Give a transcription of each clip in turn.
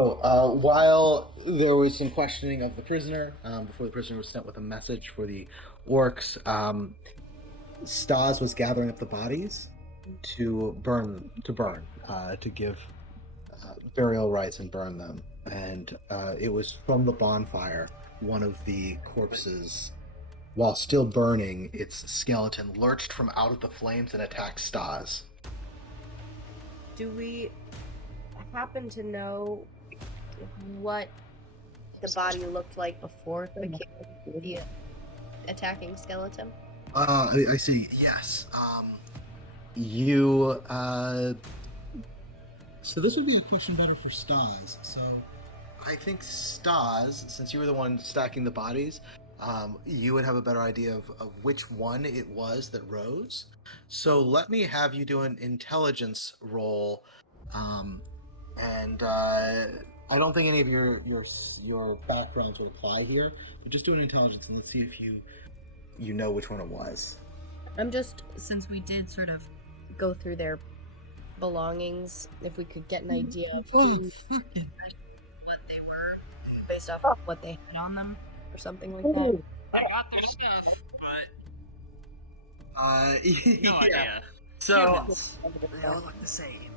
While there was some questioning of the prisoner, before the prisoner was sent with a message for the orcs, Stas was gathering up the bodies to to give burial rites and burn them. And it was from the bonfire, one of the corpses, while still burning, its skeleton lurched from out of the flames and attacked Stas. Do we happen to know what the body looked like before it became the attacking skeleton? I see. Yes. You. So this would be a question better for Stas. So, I think Stas, since you were the one stacking the bodies, you would have a better idea of which one it was that rose. So let me have you do an intelligence roll, and I don't think any of your backgrounds would apply here. But just do an intelligence, and let's see if you know which one it was. I'm just, since we did sort of go through their belongings, if we could get an idea of what they were based off of what they had on them or something like that. I got their stuff, but No no idea. So Humans. They all look the same.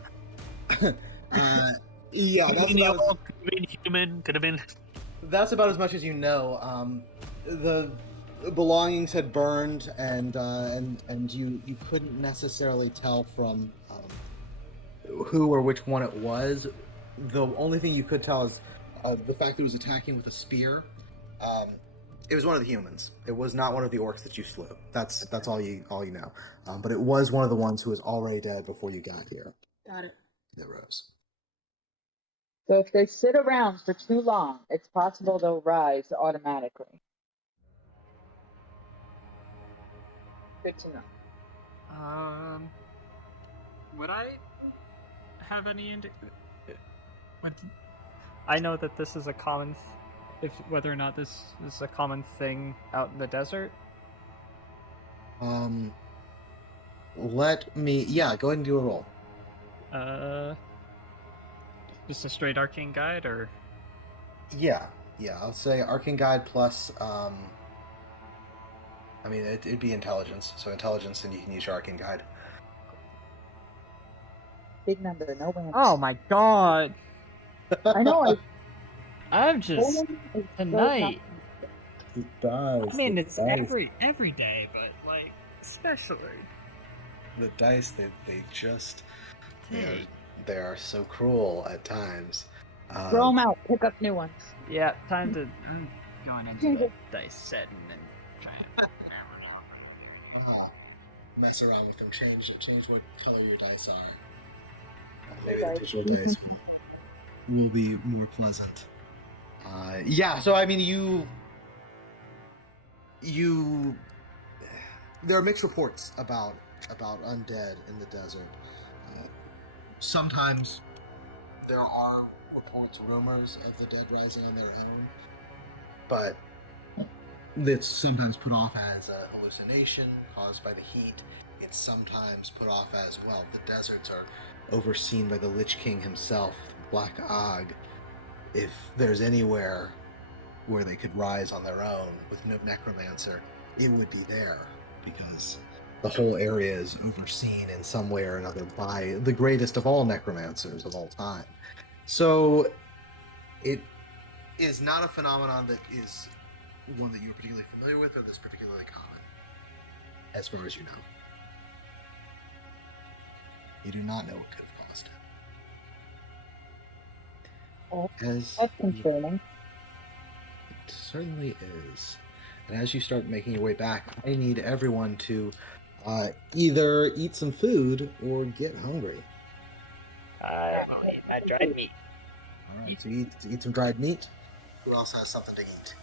Yeah, Could have been human. Could have been. that's about as much as you know. The belongings had burned, and you couldn't necessarily tell from who or which one it was. The only thing you could tell is the fact that it was attacking with a spear. It was one of the humans. It was not one of the orcs that you slew. That's all you know. But it was one of the ones who was already dead before you got here. Got it. That rose. So if they sit around for too long, it's possible they'll rise automatically. Good to know. Would I have any I know that this is a common, whether or not this is a common thing out in the desert. Let me. Yeah, go ahead and do a roll. Just a straight arcane guide, or Yeah. I'll say arcane guide plus. I mean, it'd be intelligence. So intelligence, and you can use your arcane guide. Big number, no win. oh my god, I know. I'm just tonight. It does. I mean, it's every day, but like especially The dice, they just they are so cruel at times. Throw them out. Pick up new ones. Yeah, time to going into the dice setting and trying to mess around with them. Change what color your dice are. Maybe the digital dice will be more pleasant. Yeah. So I mean, you. There are mixed reports about undead in the desert. Sometimes there are reports, rumors of the dead rising on their own, but it's sometimes put off as a hallucination caused by the heat. It's sometimes put off as, well, the deserts are overseen by the Lich King himself, Black Og. If there's anywhere where they could rise on their own with no necromancer, it would be there, because the whole area is overseen in some way or another by the greatest of all necromancers of all time. So it is not a phenomenon that is one that you're particularly familiar with or that's particularly common, as far as you know. You do not know what could have caused it. That's concerning. It certainly is. And as you start making your way back, I need everyone to either eat some food or get hungry. I'll eat my dried meat. Alright, so eat some dried meat. Who else has something to eat?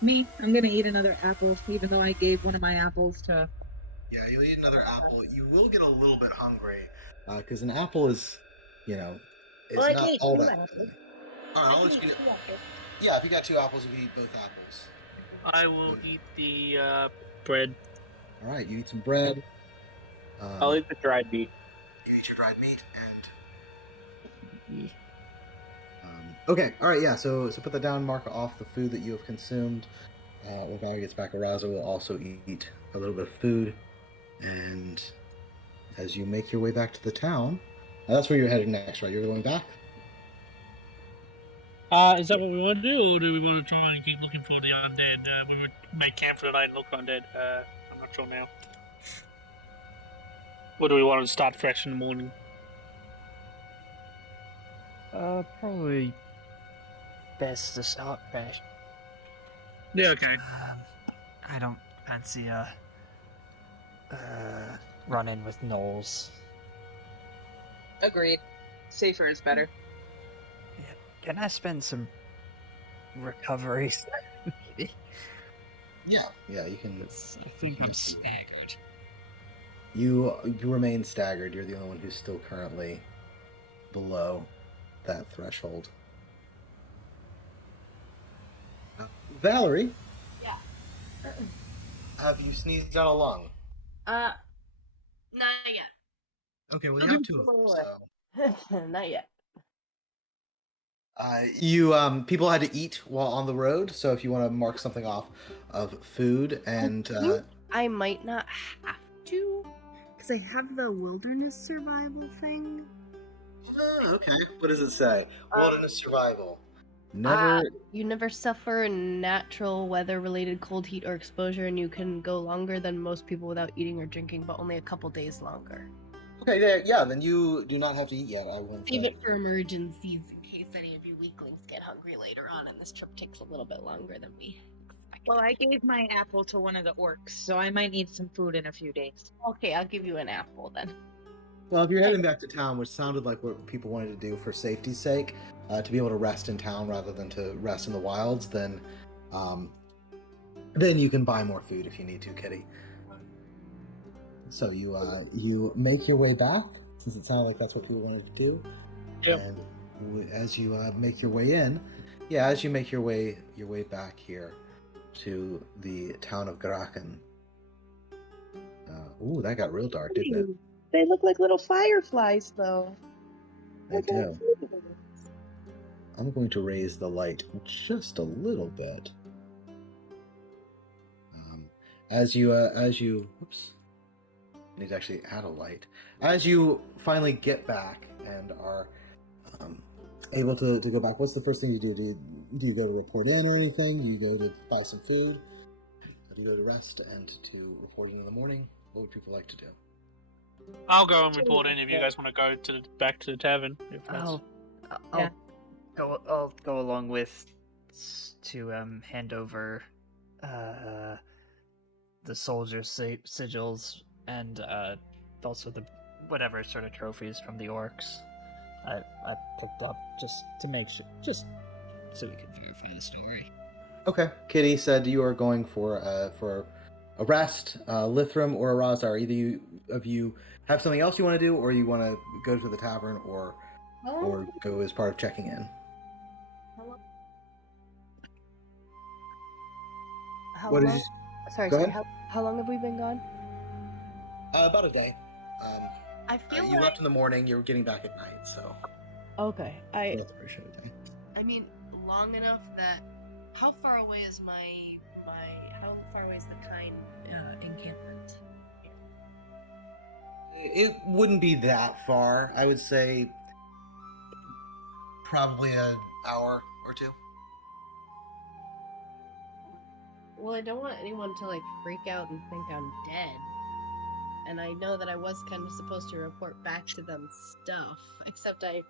Me, I'm gonna eat another apple, even though I gave one of my apples to... Yeah, you'll eat another apple. You will get a little bit hungry, because an apple is, is not all that good. Alright, I'll let you... Yeah, if you got 2 apples, you can eat both apples. I will eat the bread. Alright, you eat some bread. I'll eat the dried meat. You eat your dried meat, and Okay, all right, yeah. So put that down. Mark off the food that you have consumed. When Valerie gets back, Arousal will also eat a little bit of food, and as you make your way back to the town, that's where you're headed next, right? You're going back. Is that what we want to do, or do we want to try and keep looking for the undead? We would make camp for the night and look for undead. I'm not sure now. Or do we want to start fresh in the morning? Probably best to start fresh. Yeah, okay. I don't fancy run-in with gnolls. Agreed. Safer is better. Yeah. Can I spend some recovery? Maybe? Yeah, you can. I think I'm staggered. You remain staggered. You're the only one who's still currently below that threshold. Valerie, Yeah. have you sneezed out a lung? Not yet. Okay, well you have two of them. So Not yet. people had to eat while on the road. So if you want to mark something off of food and I might not have to, because I have the wilderness survival thing. okay, what does it say? Wilderness survival. Never. You never suffer natural weather-related cold, heat, or exposure, and you can go longer than most people without eating or drinking, but only a couple days longer. Okay, yeah. Then you do not have to eat yet. I won't. Save it for emergencies in case any of you weaklings get hungry later on, and this trip takes a little bit longer than we expected. Well, I gave my apple to one of the orcs, so I might need some food in a few days. Okay, I'll give you an apple then. Well, if you're heading back to town, which sounded like what people wanted to do for safety's sake, to be able to rest in town rather than to rest in the wilds, then you can buy more food if you need to, Kitty. So you make your way back, since it sounded like that's what people wanted to do. Yep. And as you make your way in, as you make your way back here to the town of Graken. Ooh, that got real dark, didn't it? They look like little fireflies, though. They do. I'm going to raise the light just a little bit. As you, whoops, I need to actually add a light. As you finally get back and are able to go back, what's the first thing you do? Do you go to report in or anything? Do you go to buy some food? Do you go to rest and to report in the morning? What would people like to do? I'll go and report in if you guys want to go back to the tavern. If that's... I'll go along with to hand over the soldier sigils and also the whatever sort of trophies from the orcs I picked up just to make sure, just so we can verify the story. Okay. Kitty said you are going for a rest. Lithram or Arazar, either of you have something else you want to do, or you want to go to the tavern, or go as part of checking in. How What long? is? Sorry. How long have we been gone? About a day. I feel you left in the morning. You're getting back at night, so. Okay. That's a pretty short day. I mean, long enough that. How far away is How far away is the kind encampment? It wouldn't be that far. I would say probably an hour or two. Well, I don't want anyone to freak out and think I'm dead. And I know that I was kind of supposed to report back to them stuff, except I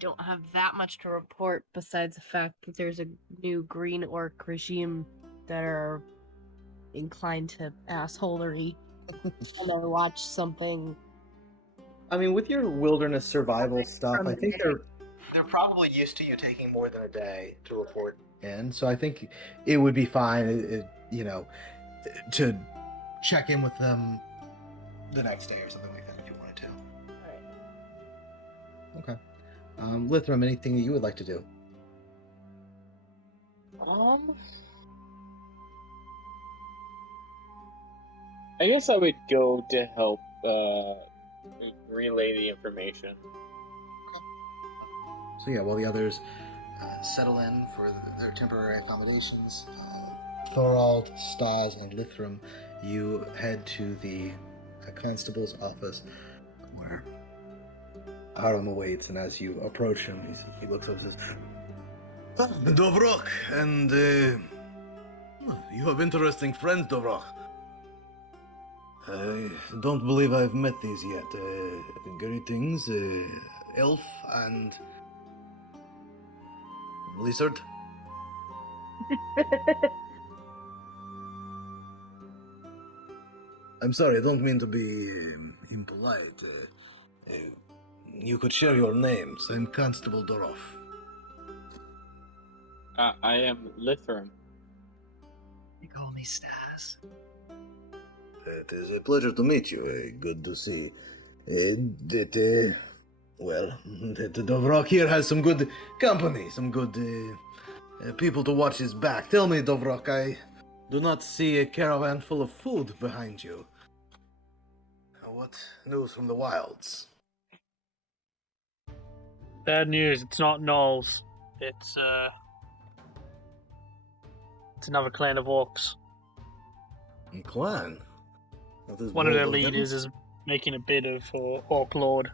don't have that much to report besides the fact that there's a new green orc regime that are inclined to assholery. And I watched something. I mean, with your wilderness survival stuff, I think they're probably used to you taking more than a day to report in. So I think it would be fine, to check in with them the next day or something like that if you wanted to. Right. Okay. Lithram, anything that you would like to do? I guess I would go to help relay the information. So yeah, while the others settle in for their temporary accommodations, Thorald, Stas, and Lithram, you head to the constable's office where Aram awaits, and as you approach him, he looks up and says, Dovrok, and you have interesting friends, Dovrok. I don't believe I've met these yet. Greetings, Elf and Lizard. I'm sorry, I don't mean to be impolite. You could share your names. I'm Constable Dorov. I am Lithram. You call me Stas? It is a pleasure to meet you. Good to see. That Dovrok here has some good company, some good people to watch his back. Tell me, Dovrok, I do not see a caravan full of food behind you. What news from the wilds? Bad news. It's not gnolls. It's another clan of orcs. A clan? That is One of their bold them. leaders is making a bid for Orc Lord.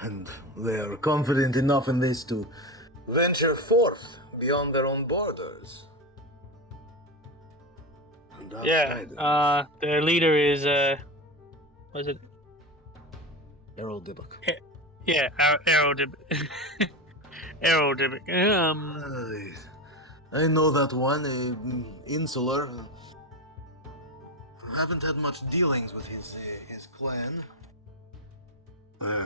And they are confident enough in this to venture forth beyond their own borders. And Yeah. Their leader is what is it? Errol Dibbuck. Yeah, Aerodib. Aerodib. I know that one, insular. Haven't had much dealings with his clan.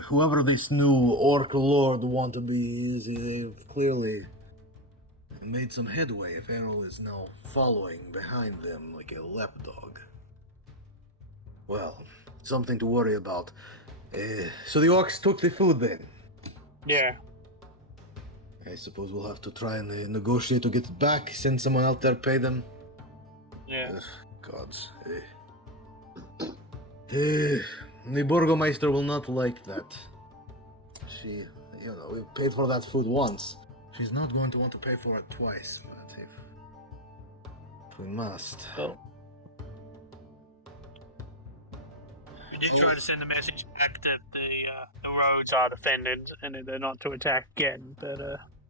Whoever this new orc lord want to be, they've clearly made some headway if Errol is now following behind them like a lapdog. Well, something to worry about. So the orcs took the food then? Yeah. I suppose we'll have to try and negotiate to get it back, send someone out there, pay them. Yeah. Gods. The Burgomeister will not like that. She, we paid for that food once. She's not going to want to pay for it twice, but if we must. Oh. We did try to send a message back that the roads are defended and that they're not to attack again, but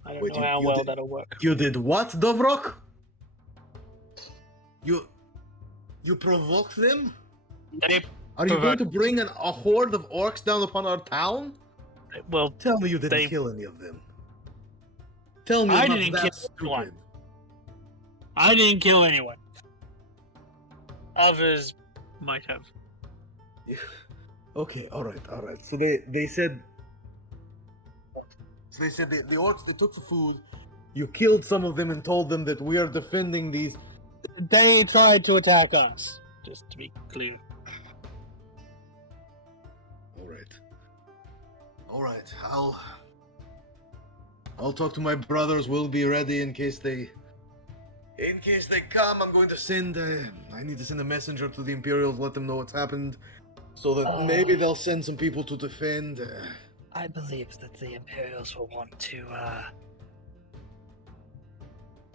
I don't know how well that'll work. You did what, Dovrok? You provoked them? Are you going to bring a horde of orcs down upon our town? Well, tell me you didn't kill any of them. Tell me I you're didn't not that kill stupid. anyone. I didn't kill anyone. Others might have. Okay, all right. So they said. So they said the orcs, they took the food. You killed some of them and told them that we are defending these. They tried to attack us. Just to be clear. All right. I'll talk to my brothers. We'll be ready in case they come. I'm going to send. I need to send a messenger to the Imperials, let them know what's happened, so that maybe they'll send some people to defend. I believe that the Imperials will want to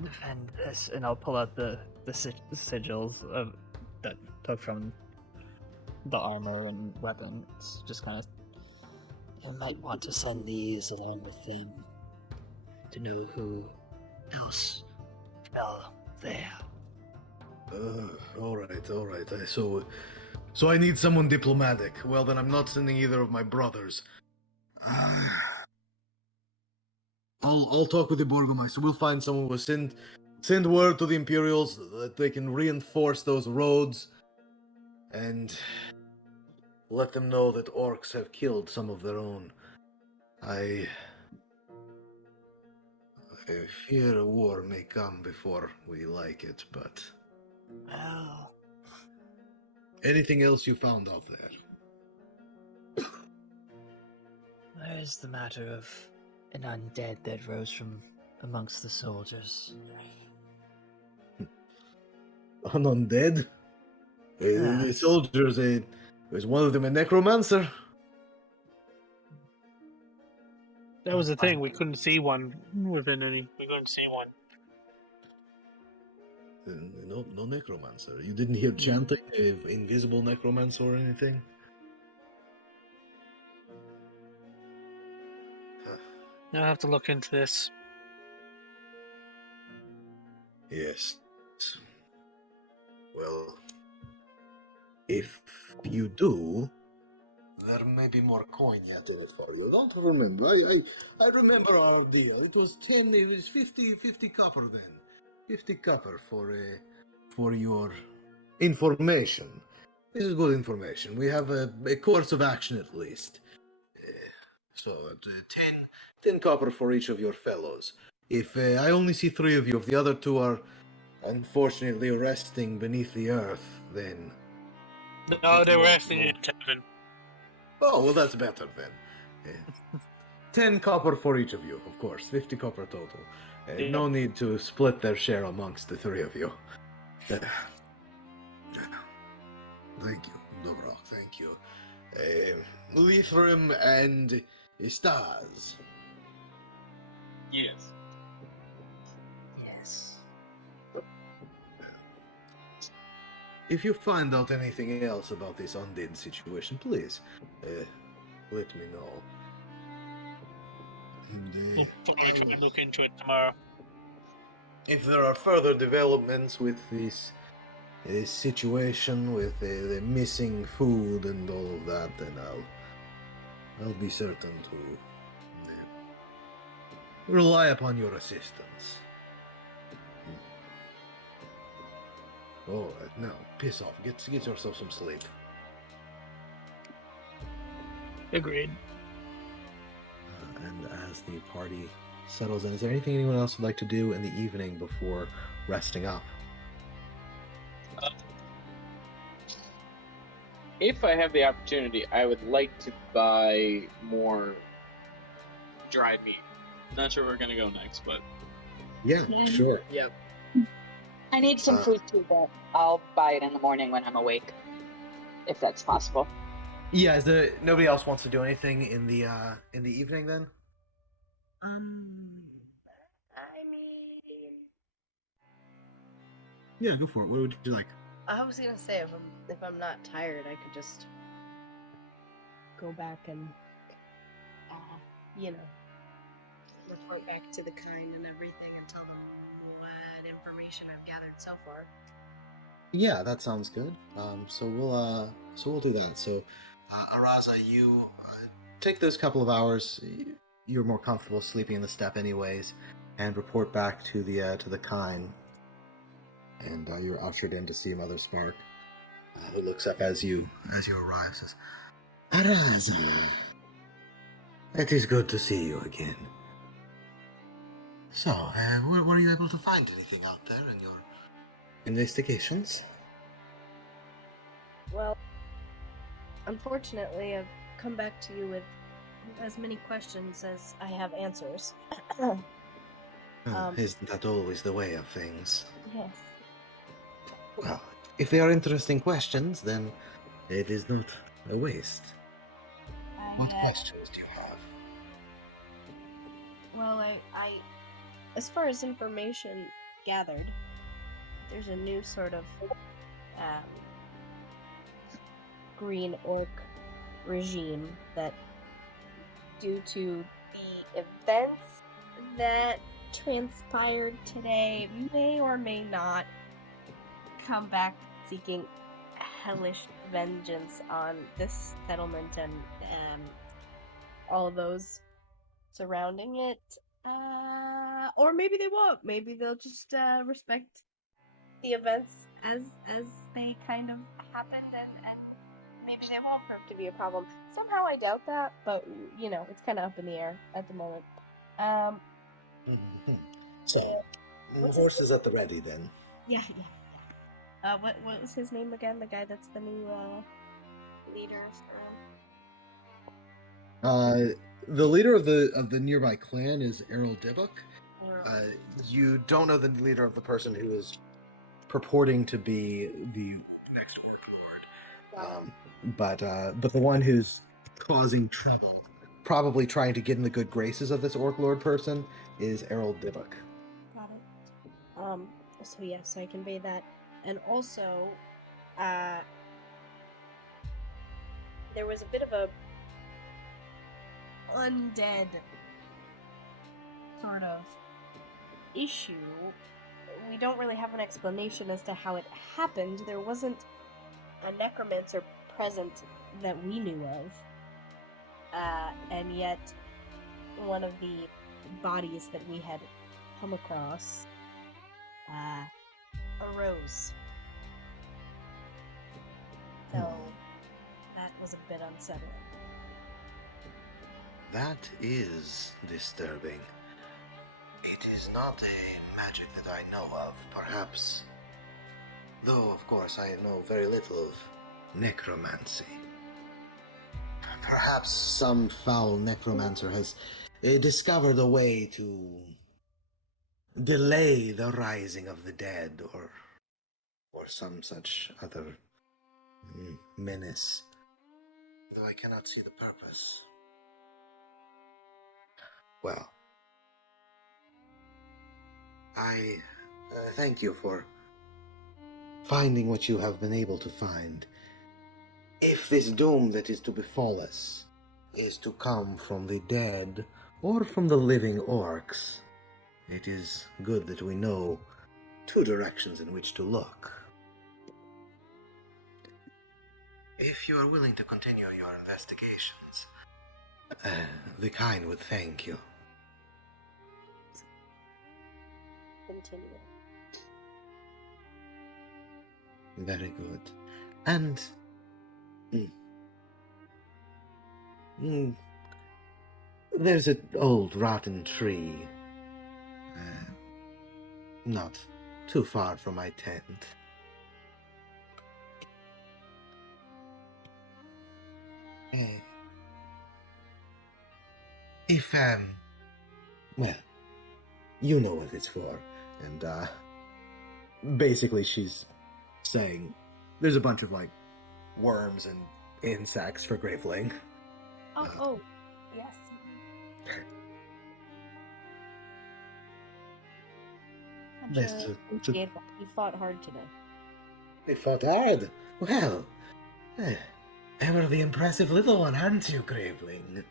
defend this, and I'll pull out the sigils that took from the armor and weapons. Just kind of, I might want to send these along with them to know who else fell there. All right. So I need someone diplomatic. Well, then I'm not sending either of my brothers. I'll talk with the Burgomeister. We'll find someone who will send word to the Imperials that they can reinforce those roads and let them know that orcs have killed some of their own. I fear a war may come before we like it, but... Well... Anything else you found out there? There is the matter of an undead that rose from amongst the soldiers. An undead? The soldiers, was one of them a necromancer? That was the thing. We couldn't see one within any. We couldn't see one. No necromancer. You didn't hear chanting of invisible necromancer or anything? I'll have to look into this. Yes. Well, if you do, there may be more coin yet in it for you. Don't remember. I remember our deal. It was 10, it was 50 copper then. 50 copper for your information. This is good information. We have a course of action at least. So, 10 copper for each of your fellows. If I only see 3 of you, if the other 2 are unfortunately resting beneath the earth, then... No, they're resting in tavern. Oh, well, that's better then. 10 copper for each of you, of course. 50 copper total. Yeah. No need to split their share amongst the 3 of you. Thank you, Dobrok, thank you. Lithrim and Staz. Yes. Yes. If you find out anything else about this undead situation, please let me know. And, We'll probably try and look into it tomorrow. if there are further developments with this situation, with the missing food and all of that, then I'll be certain to rely upon your assistance. All right, now piss off. Get yourself some sleep. Agreed. And as the party settles in, is there anything anyone else would like to do in the evening before resting up? If I have the opportunity, I would like to buy more dried meat. Not sure where we're gonna go next, but Yeah, sure. Yep. I need some food too, but I'll buy it in the morning when I'm awake, if that's possible. Yeah, is there nobody else wants to do anything in the evening then? I mean, Yeah, go for it. What would you like? I was gonna say if I'm not tired, I could just go back and, report back to the kind and everything and tell them what information I've gathered so far. Yeah, that sounds good. So we'll do that. So, Araza, you take those couple of hours. You're more comfortable sleeping in the steppe, anyways, and report back to the kine. And you're ushered in to see Mother Spark, who looks up as you arrive. Says, "Araza, it is good to see you again. So, were you able to find anything out there in your investigations?" Well, unfortunately, I've come back to you with as many questions as I have answers. Isn't that always the way of things? Yes. Well, if they are interesting questions, then it is not a waste. What questions do you have? Well, I, as far as information gathered, there's a new sort of green orc regime that, due to the events that transpired today, may or may not come back seeking hellish vengeance on this settlement and all those surrounding it. Or maybe they won't. Maybe they'll just respect the events as they kind of happened, and maybe they won't prove to be a problem. Somehow I doubt that, but it's kind of up in the air at the moment. So, the horse is at the ready then. Yeah. What was his name again? The guy that's the new leader for The leader of the nearby clan is Errol Dibbuck. You don't know the leader of the person who is purporting to be the next Orc Lord, but the one who's causing trouble, probably trying to get in the good graces of this Orc Lord person is Errol Dibbuck. Got it. So yes, I convey that. And also, there was a bit of a undead sort of issue. We don't really have an explanation as to how it happened. There wasn't a necromancer present that we knew of. And yet, one of the bodies that we had come across arose. So, that was a bit unsettling. That is disturbing. It is not a magic that I know of, perhaps. Though, of course, I know very little of necromancy. Perhaps some foul necromancer has discovered a way to delay the rising of the dead, or some such other menace. Though I cannot see the purpose. Well, I thank you for finding what you have been able to find. If this doom that is to befall us is to come from the dead or from the living orcs, it is good that we know two directions in which to look. If you are willing to continue your investigations, the kind would thank you. Continue. Very good. And there's an old rotten tree not too far from my tent. If well, you know what it's for. And basically she's saying there's a bunch of like worms and insects for Graveling. Oh, yes. Nice to- You fought hard today. They fought hard. Well, ever the impressive little one, aren't you, Graveling?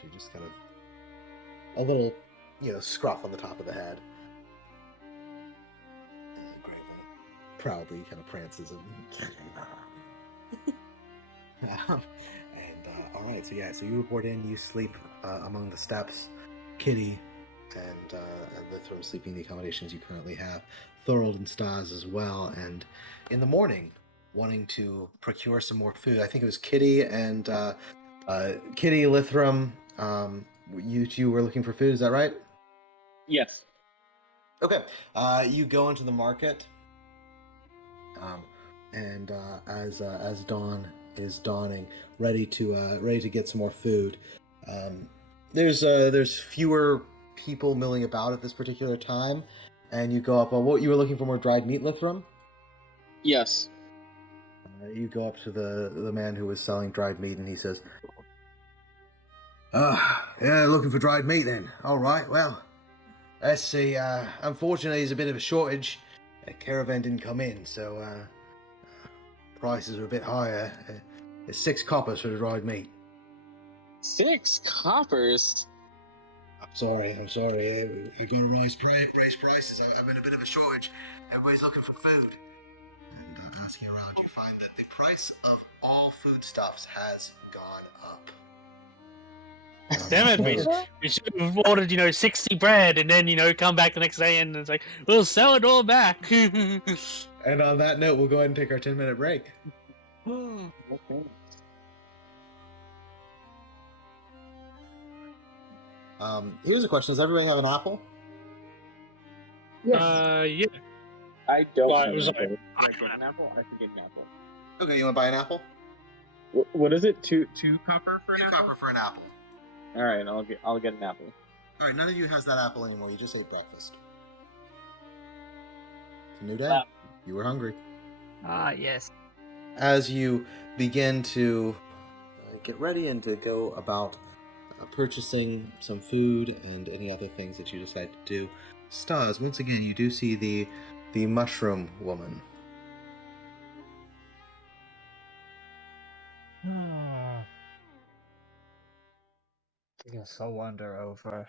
She just kind of a little, scruff on the top of the head. Graveling proudly kind of prances and. All right, so you report in. You sleep among the steps. Kitty and Lithram sleeping in the accommodations you currently have. Thorold and Stas as well. And in the morning, wanting to procure some more food. I think it was Kitty and Kitty, Lithram. You two were looking for food. Is that right? Yes. Okay. You go into the market. And as dawn is dawning, ready to get some more food. There's fewer people milling about at this particular time, and you go up. What you were looking for more dried meat, Lithram? Yes. You go up to the man who was selling dried meat, and he says, yeah, looking for dried meat then. All right, well, let's see. Unfortunately, there's a bit of a shortage. A caravan didn't come in, so prices are a bit higher. There's 6 coppers for the dried meat. 6 coppers? I'm sorry. I gotta raise prices. I'm in a bit of a shortage. Everybody's looking for food. And asking around, you find that the price of all foodstuffs has gone up. Damn it, we should have ordered, 60 bread and then, come back the next day and it's like, we'll sell it all back. And on that note, we'll go ahead and take our 10-minute break. Okay. Here's a question. Does everybody have an apple? Yeah. I don't Well, know. it was like- Did I get an apple? I could get an apple. Okay, you want to buy an apple? What is it? Two copper for an 2 apple? copper for an apple. All right, I'll get an apple. All right, none of you has that apple anymore. You just ate breakfast. It's a new day. You were hungry. Ah, yes. As you begin to get ready and to go about purchasing some food and any other things that you decide to do. Stars, once again, you do see the mushroom woman. I guess I'll wander over.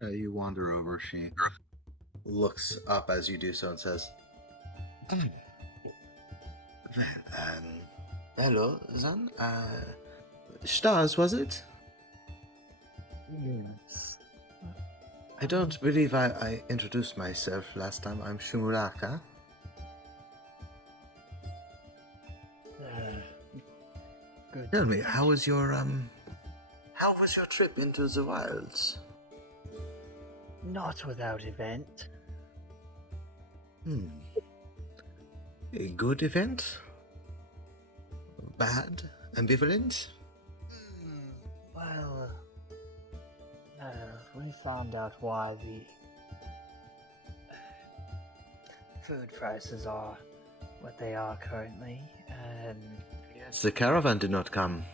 You wander over. She looks up as you do so and says, "Well, hello, then. Stars, was it? Yes. I don't believe I introduced myself last time. I'm Shimuraka. Good. Tell me, how was your trip into the wilds? Not without event. A good event? Bad? Ambivalent? Well, we found out why the food prices are what they are currently, and Yes, the caravan did not come.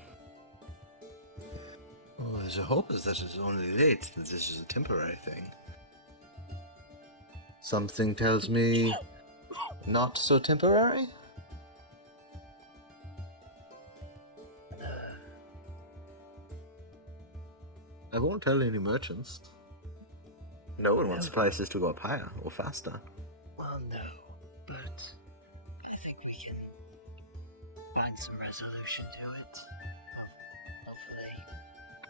Oh, the hope is that it's only late, that this is a temporary thing. Something tells me not so temporary? I won't tell any merchants. No one wants prices to go up higher or faster. well, no, but I think we can find some resolution to it. Hopefully.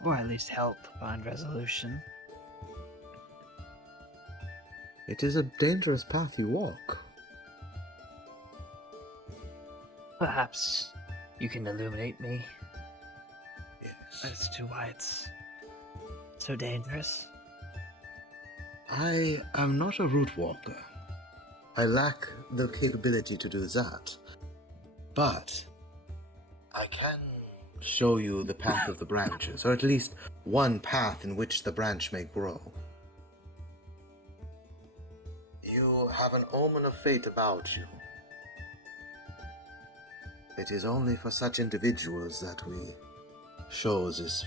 Or at least help find resolution. It is a dangerous path you walk. Perhaps you can illuminate me Yes. as to why it's so dangerous. I am not a route walker. I lack the capability to do that. But I can show you the path of the branches, or at least one path in which the branch may grow. You have an omen of fate about you. It is only for such individuals that we show this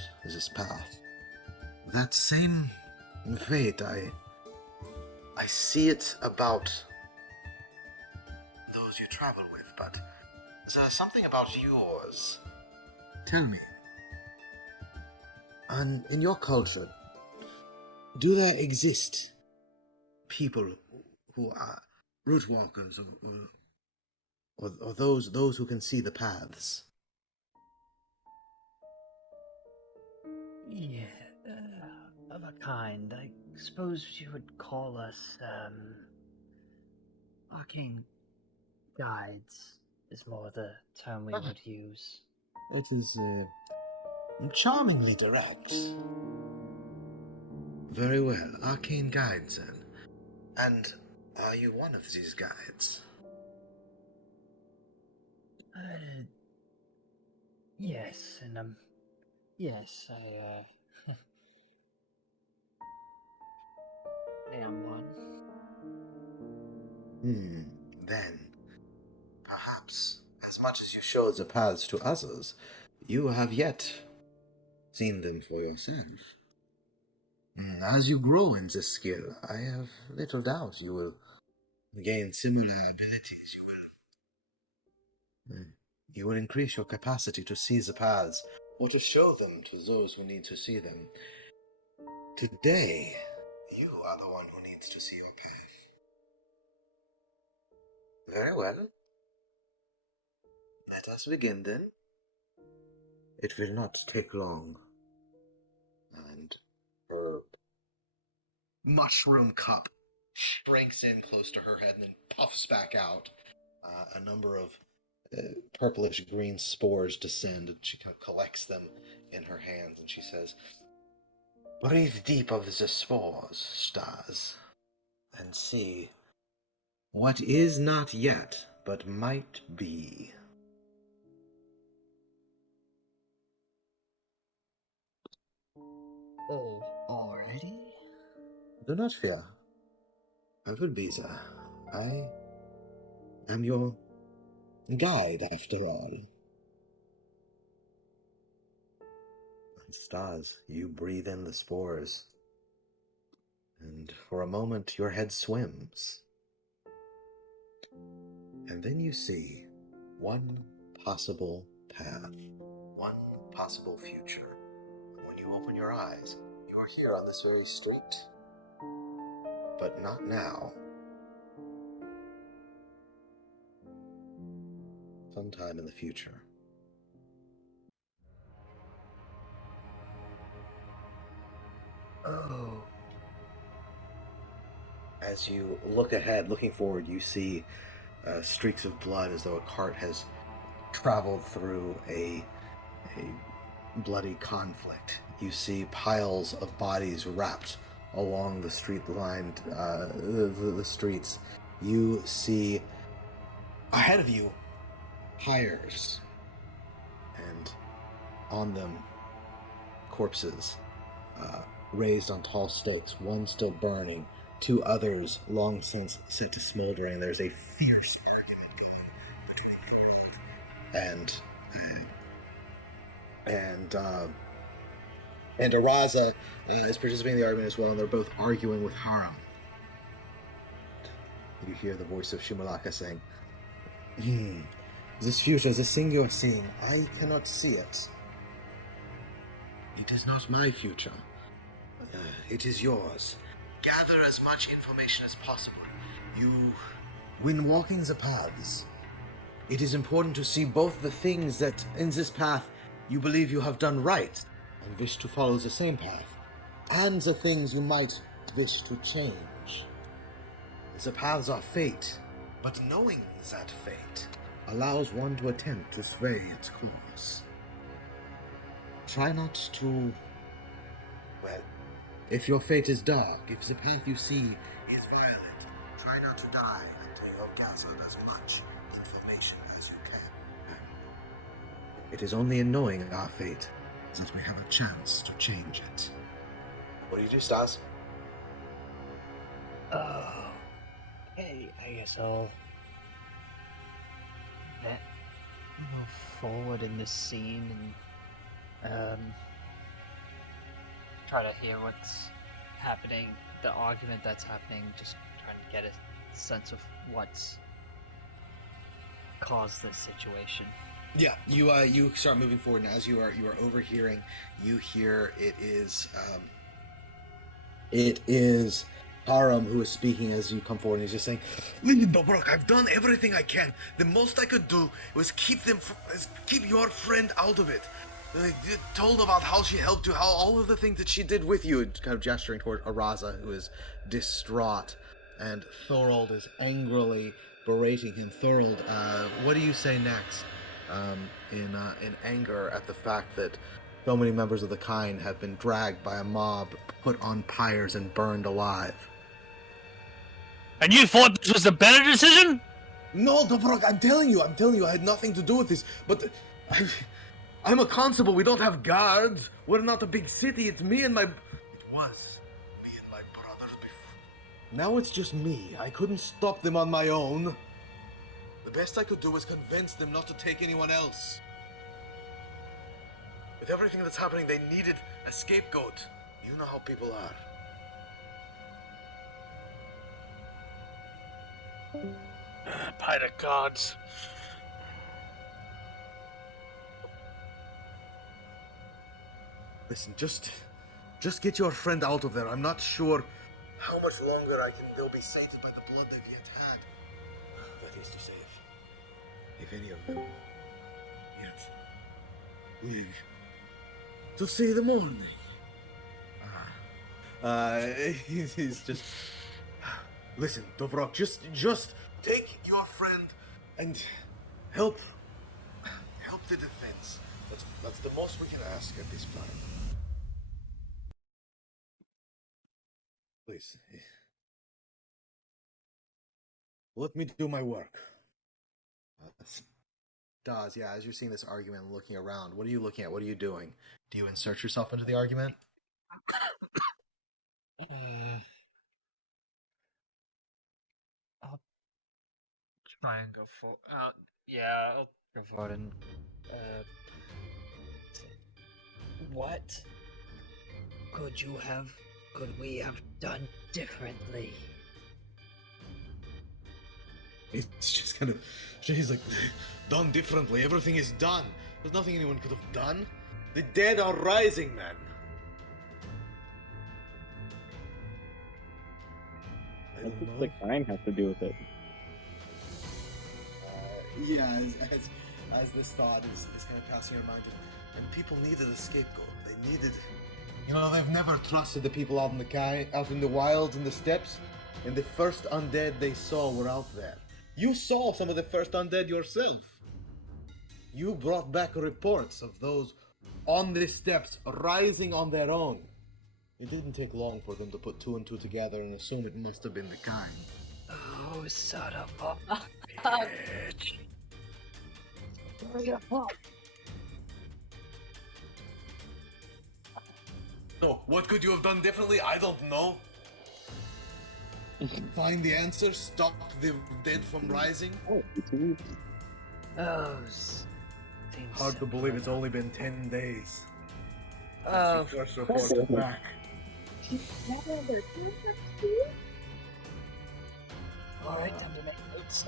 path. That same fate, I see it about those you travel with, but there's something about yours. Tell me. And in your culture, do there exist people who are route walkers or those who can see the paths? Yeah, of a kind. I suppose you would call us, arcane guides is more the term we would use. It is charmingly direct. Very well, arcane guides then. And are you one of these guides? Yes, and yes, I am one. Then, perhaps, as much as you show the paths to others, you have yet seen them for yourself. As you grow in this skill, I have little doubt you will gain similar abilities. You will increase your capacity to see the paths, or to show them to those who need to see them. Today, you are the one who needs to see your path. Very well. Let us begin then. It will not take long. And her mushroom cup shrinks in close to her head and then puffs back out. A number of purplish green spores descend, and she kind of collects them in her hands, and she says, "Breathe deep of the spores, stars, and see what is not yet, but might be." Oh, already? Do not fear. I will be there. I am your guide, after all. Stas, you breathe in the spores. And for a moment, your head swims. And then you see one possible path, one possible future. When you open your eyes, you are here on this very street. But not now. Sometime in the future. Oh. As you look ahead, looking forward, you see streaks of blood as though a cart has traveled through a bloody conflict. You see piles of bodies wrapped along the street-lined the streets. You see ahead of you pyres, and on them corpses raised on tall stakes, one still burning, two others long since set to smoldering. There's a fierce argument going between and Araza is participating in the argument as well, and they're both arguing with Haram. You hear the voice of Shumalaka saying, This future, this thing you are seeing, I cannot see it. It is not my future. It is yours. Gather as much information as possible. When walking the paths, it is important to see both the things that in this path you believe you have done right and wish to follow the same path, and the things you might wish to change. The paths are fate, but knowing that fate allows one to attempt to sway its course. Try not to... Well, if your fate is dark, if the path you see is violent, try not to die until you have gathered as much information as you can. It is only in knowing our fate that we have a chance to change it. What do you do, Stas? Hey, I guess I'll move forward in this scene and try to hear what's happening, the argument that's happening, just trying to get a sense of what's caused this situation. Yeah, you start moving forward, and as you are overhearing, you hear it is Haram who is speaking as you come forward, and he's just saying, Dobrok, I've done everything I can. The most I could do was keep your friend out of it. Told about how she helped you, how all of the things that she did with you, kind of gesturing toward Araza, who is distraught, and Thorold is angrily berating him. Thorold, what do you say next? In anger at the fact that so many members of the kind have been dragged by a mob, put on pyres, and burned alive. And you thought this was a better decision? No, Dobrok, I'm telling you, I had nothing to do with this, but I'm a constable, we don't have guards, we're not a big city, it's me and my... It was me and my brothers before. Now it's just me, I couldn't stop them on my own. The best I could do was convince them not to take anyone else. With everything that's happening, they needed a scapegoat. You know how people are. By the gods. Listen, just get your friend out of there. I'm not sure how much longer they'll be sated by the blood they've yet had. That is to say, if any of them yet live to see the morning. He's just... Listen, Dobrok, just take your friend and help the defense. That's the most we can ask at this time. Please. Let me do my work. Daz, yeah, as you're seeing this argument and looking around, what are you looking at? What are you doing? Do you insert yourself into the argument? I'll try and go for. Yeah, I'll go forward and What could we have done differently? It's just kind of, she's like, done differently. Everything is done. There's nothing anyone could have done. The dead are rising, man. I What don't does know. the crime have to do with it? Yeah, as this thought is kind of passing your mind, and people needed a scapegoat. They needed, you know, they've never trusted the people out in the wilds and the steppes, and the first undead they saw were out there. You saw some of the first undead yourself. You brought back reports of those on the steppes rising on their own. It didn't take long for them to put two and two together and assume it must have been the kind. Oh, son of a bitch. No, what could you have done differently? I don't know. Find the answer, stop the dead from rising. Those seems Hard to simple believe it's enough. only been 10 days. Oh, First reported back. alright, time to make notes.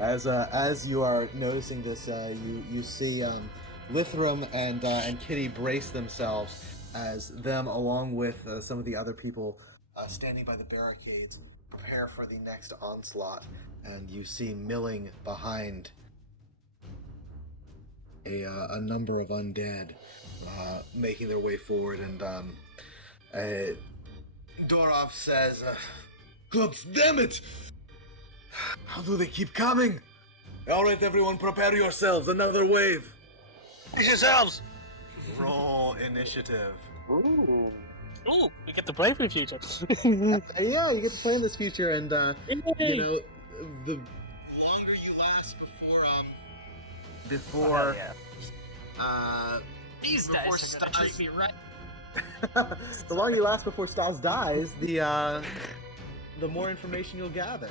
As you are noticing this, you see Lithram and Kitty brace themselves as them, along with some of the other people standing by the barricades, prepare for the next onslaught. And you see milling behind a number of undead making their way forward, and Dorov says, "God damn it! How do they keep coming? All right, everyone, prepare yourselves. Another wave. Brace yourselves! Roll initiative." Ooh, we get the bravery feature. Yeah, you get to play in this future, and you know, the longer you last before These before guys are gonna Stas- treat me right. the longer you last before Stas dies, the more information you'll gather.